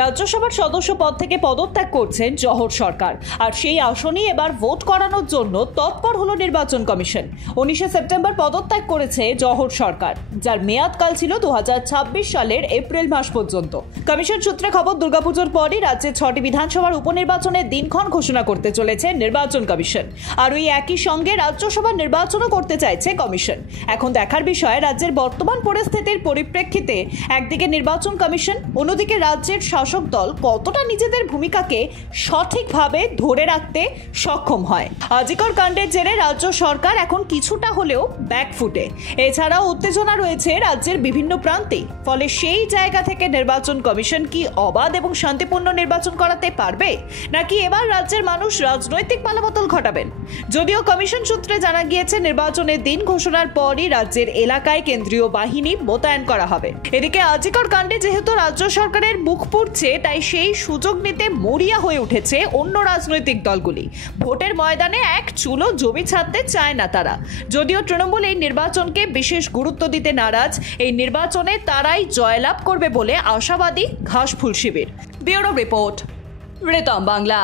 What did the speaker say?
রাজ্যসভার সদস্য পদ থেকে পদত্যাগ করছেন জহর সরকার, আর সেই আসনেই এবার ভোট করানোর জন্য তৎপর হলো নির্বাচন কমিশন। 19 সেপ্টেম্বর পদত্যাগ করেছে জহর সরকার, যার মেয়াদকাল ছিল 2026 সালের এপ্রিল মাস পর্যন্ত। কমিশন সূত্রে খবর, দুর্গাপুজোর পরই রাজ্যে 6টি বিধানসভার উপনির্বাচনের দিনক্ষণ ঘোষণা করতে চলেছে নির্বাচন কমিশন, আর ওই একই সঙ্গে রাজ্যসভার নির্বাচনও করতে চাইছে কমিশন। এখন দেখার বিষয়, রাজ্যের বর্তমান পরিস্থিতির পরিপ্রেক্ষিতে একদিকে নির্বাচন কমিশন, অন্যদিকে রাজ্যের শাসক দল কতটা নিজেদের ভূমিকাকে সঠিকভাবে ধরে রাখতে সক্ষম হয়। আজিকর কাণ্ডের জেরে রাজ্য সরকার এখন কিছুটা হলেও ব্যাকফুটে। এছাড়াও উত্তেজনা রয়েছে রাজ্যের বিভিন্ন প্রান্তে। ফলে সেই জায়গা থেকে নির্বাচন কমিশন কি অবাধ এবং শান্তিপূর্ণ নির্বাচন করাতে পারবে, নাকি এবার রাজ্যের মানুষ রাজনৈতিক পালাবদল ঘটাবেন? যদিও কমিশন সূত্রে জানা গিয়েছে, নির্বাচনের দিন ঘোষণার পরই রাজ্যের এলাকায় কেন্দ্রীয় বাহিনী মোতায়েন করা হবে। এদিকে আজিকর কাণ্ডে যেহেতু রাজ্য সরকারের মুখ পুড়ছে, তাই সেই সুযোগ নিতে মরিয়া হয়ে উঠেছে অন্য রাজনৈতিক দলগুলি। ভোটের ময়দানে এক চুলো জমি ছাড়তে চায় না তারা। যদিও তৃণমূল এই নির্বাচনকে বিশেষ গুরুত্ব দিতে নারাজ, এই নির্বাচনে তারাই জয়লাভ করবে বলে আশাবাদী ঘাসফুল শিবির। Bureau report, Ritam Bangla.